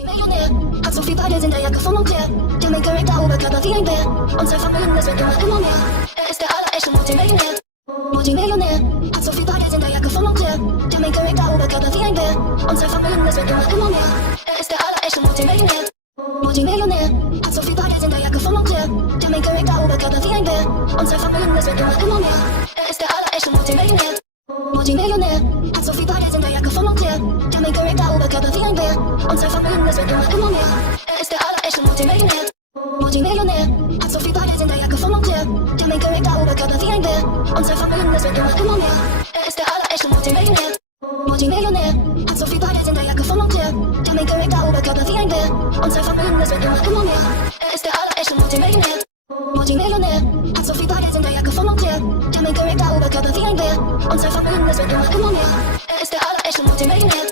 Multimillionär, hat so viel Bargeld in der Jacke vom Montclair. Der Main Character Oberkörper wie ein Bär. Und sein Vermögen, es wird immer mehr. Er ist der allerechte Multimillionär. Multimillionär, hat so viel Bargeld in der Jacke vom Montclair. Der Main Character Oberkörper wie ein Bär. Und sein Vermögen, es wird immer mehr. Er ist der allerechte Multimillionär. Multimillionär, hat so viel Bargeld in der Jacke vom Montclair. Der Main Character Oberkörper wie ein Bär. Und sein Vermögen, es wird immer mehr. Er ist der allerechte Multimillionär. Multimillionär, hat so viel Bargeld in der Jacke vom Montclair. Der Main Character Oberkörper wie ein Bär. Und sein Vermögen, es wird immer mehr. Er ist der allerechte Multimillionär. Multimillionär, hat so viel Bargeld in der Jacke vom Montclair. Der Main Character Oberkörper wie ein Bär. Und sein Vermögen, es wird immer mehr. Er ist der allerechte Multimillionär. Multimillionär, hat so viel Bargeld in der Jacke vom Montclair. Der Main Character Oberkörper wie ein Bär. Und sein Vermögen, es wird immer mehr. Er ist der allerechte Multimillionär. Multimillionär, hat so viel Bargeld in der Jacke vom Montclair. Der Main Character Oberkörper wie ein Bär. Und sein Vermögen, es wird immer mehr. Er ist der allerechte Multimillionär.